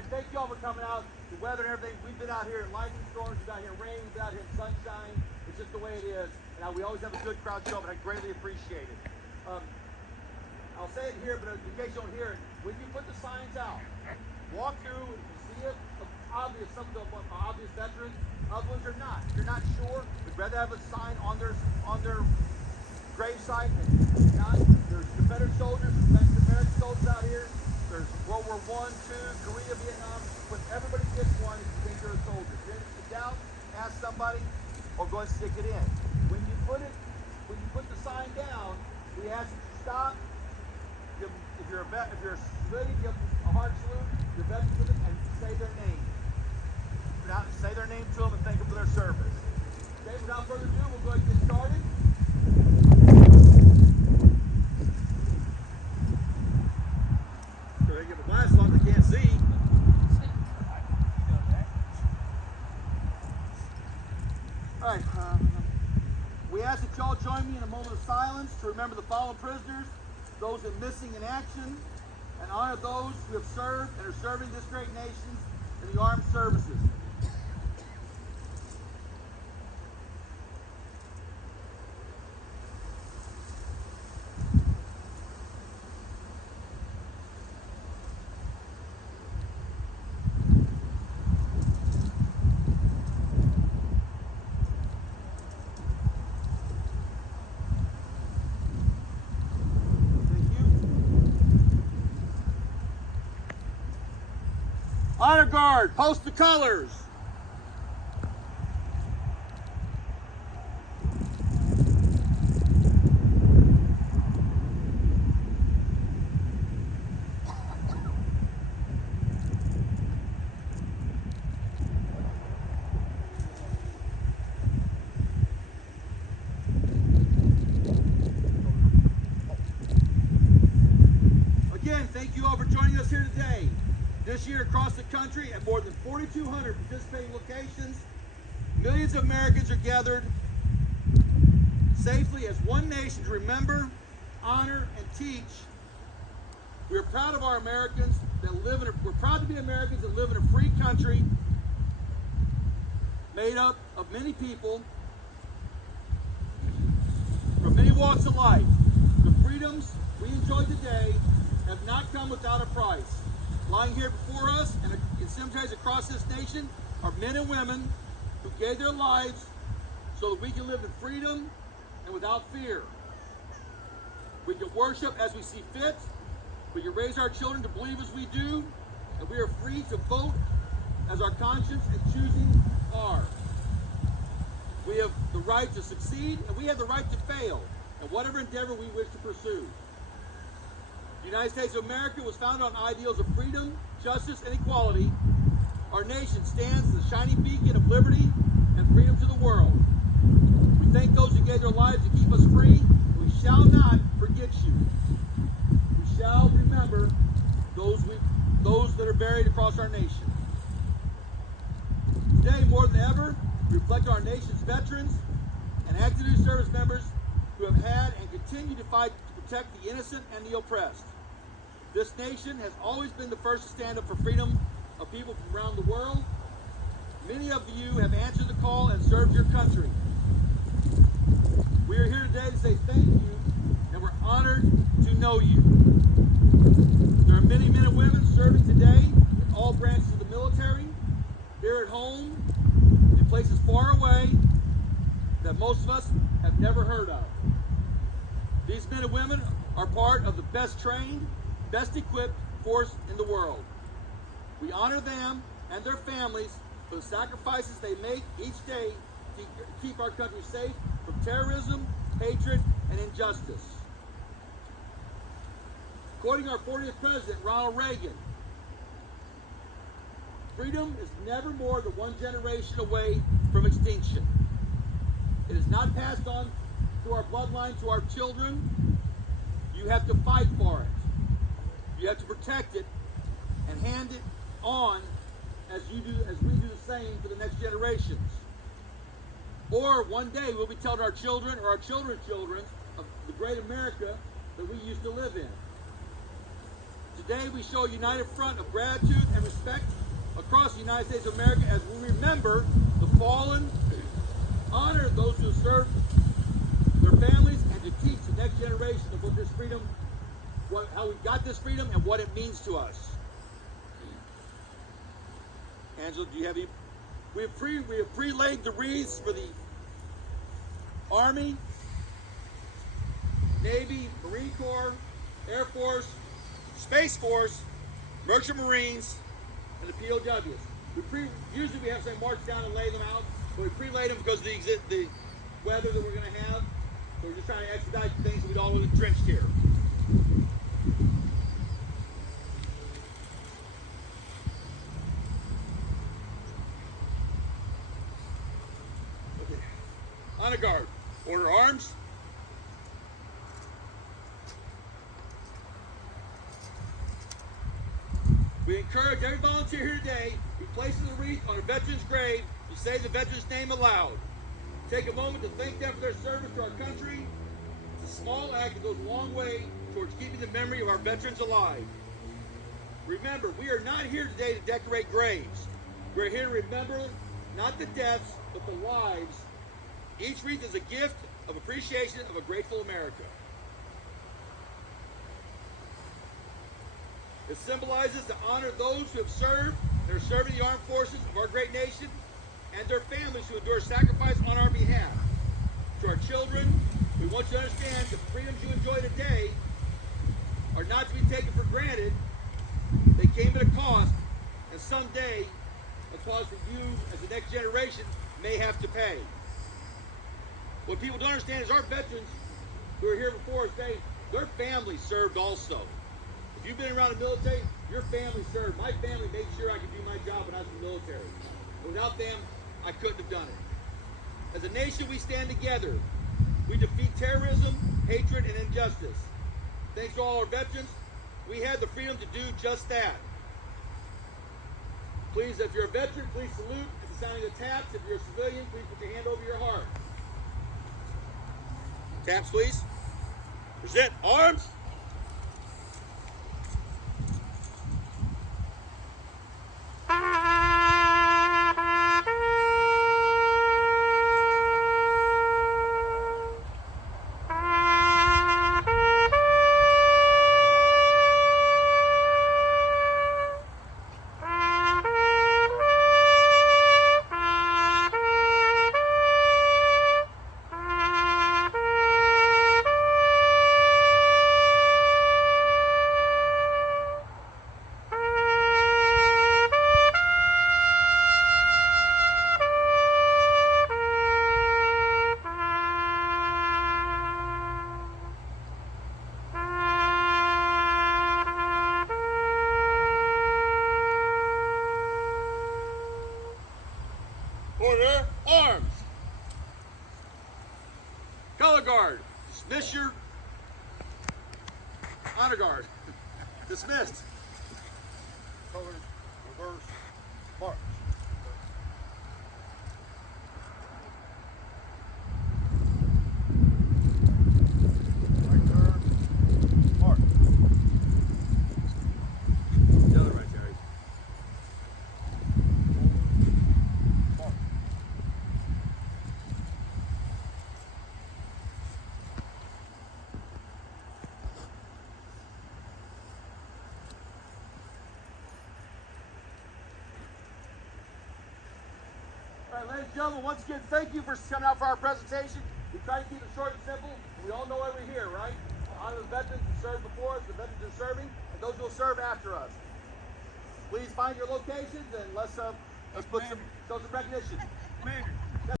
again, thank you all for coming out. The weather and everything. We've been out here in lightning storms. We've been out here in rain. We've been out here in sunshine. It's just the way it is. And we always have a good crowd show up, and I greatly appreciate it. I'll say it here, but in case you don't hear it, when you put the signs out, walk through and you see it. Obvious, some of them are obvious veterans. Other ones are not. If you're not sure, we'd rather have a sign on their gravesite than not. There's Confederate soldiers, there's Mexican American soldiers out here. There's World War I, II, Korea, Vietnam. But everybody gets one if you think you're a soldier. If you're in doubt, ask somebody, or go and stick it in. When you put the sign down, we ask that you stop. If you're a civilian, give a hard salute. Your veterans with them, and say their name. Say their name to them and thank them for their service. Okay, without further ado, we'll go ahead and get started. Sure, I get my glasses on, I can't see. All right, we ask that y'all join me in a moment of silence to remember the fallen prisoners, those in missing in action, and honor those who have served and are serving this great nation in the armed services. Honor Guard, post the colors. Again, thank you all for joining us here today. This year across the country at more than 4,200 participating locations, millions of Americans are gathered safely as one nation to remember, honor, and teach. We are proud of our Americans that live in we're proud to be Americans that live in a free country made up of many people from many walks of life. The freedoms we enjoy today have not come without a price. Lying here before us and in cemeteries across this nation are men and women who gave their lives so that we can live in freedom and without fear. We can worship as we see fit. We can raise our children to believe as we do. And we are free to vote as our conscience and choosing are. We have the right to succeed, and we have the right to fail in whatever endeavor we wish to pursue. The United States of America was founded on ideals of freedom, justice, and equality. Our nation stands as a shining beacon of liberty and freedom to the world. We thank those who gave their lives to keep us free. We shall not forget you. We shall remember those that are buried across our nation. Today, more than ever, we reflect on our nation's veterans and active duty service members who have had and continue to fight to protect the innocent and the oppressed. This nation has always been the first to stand up for freedom of people from around the world. Many of you have answered the call and served your country. We are here today to say thank you, and we're honored to know you. There are many men and women serving today in all branches of the military, here at home, in places far away that most of us have never heard of. These men and women are part of the best trained, best equipped force in the world. We honor them and their families for the sacrifices they make each day to keep our country safe from terrorism, hatred, and injustice. Quoting our 40th president, Ronald Reagan, freedom is never more than one generation away from extinction. It is not passed on through our bloodline to our children. You have to fight for it. You have to protect it and hand it on as we do the same for the next generations. Or one day we'll be telling our children or our children's children of the great America that we used to live in. today we show a united front of gratitude and respect across the United States of America as we remember the fallen, honor those who have served their families, and to teach the next generation of what this freedom, how we got this freedom and what it means to us. Angela, do you have any? We have pre-laid the wreaths for the Army, Navy, Marine Corps, Air Force, Space Force, Merchant Marines, and the POWs. Usually we have somebody march down and lay them out, but we pre-laid them because of the weather that we're going to have. So we're just trying to expedite things so we don't get drenched here. Okay. Honor guard. Order arms. We encourage every volunteer here today who places a wreath on a veteran's grave to say the veteran's name aloud. Take a moment to thank them for their service to our country. It's a small act that goes a long way towards keeping the memory of our veterans alive. Remember, we are not here today to decorate graves. We're here to remember not the deaths, but the lives. Each wreath is a gift of appreciation of a grateful America. It symbolizes to honor those who have served and are serving the armed forces of our great nation, and their families who endure sacrifice on our behalf. To our children, we want you to understand the freedoms you enjoy today are not to be taken for granted. They came at a cost, and someday a cost that you, as the next generation, may have to pay. What people don't understand is our veterans who are here before us today, their families served also. If you've been around the military, your family served. My family made sure I could do my job when I was in the military. Without them, I couldn't have done it. As a nation, we stand together. We defeat terrorism, hatred, and injustice. Thanks to all our veterans, we had the freedom to do just that. Please, if you're a veteran, please salute at the sound of the taps. If you're a civilian, please put your hand over your heart. Taps, please. Present arms. Order arms. Color guard, dismiss your honor guard. Dismissed. Color, reverse, march. Right turn, march. The other right, Terry. March. All right, ladies and gentlemen, once again, thank you for coming out for our presentation. We try to keep it short and simple. We all know why we're here, right? Honor the veterans who served before us, the veterans who are serving, and those who will serve after us. Please find your locations and let's put some recognition. Commander,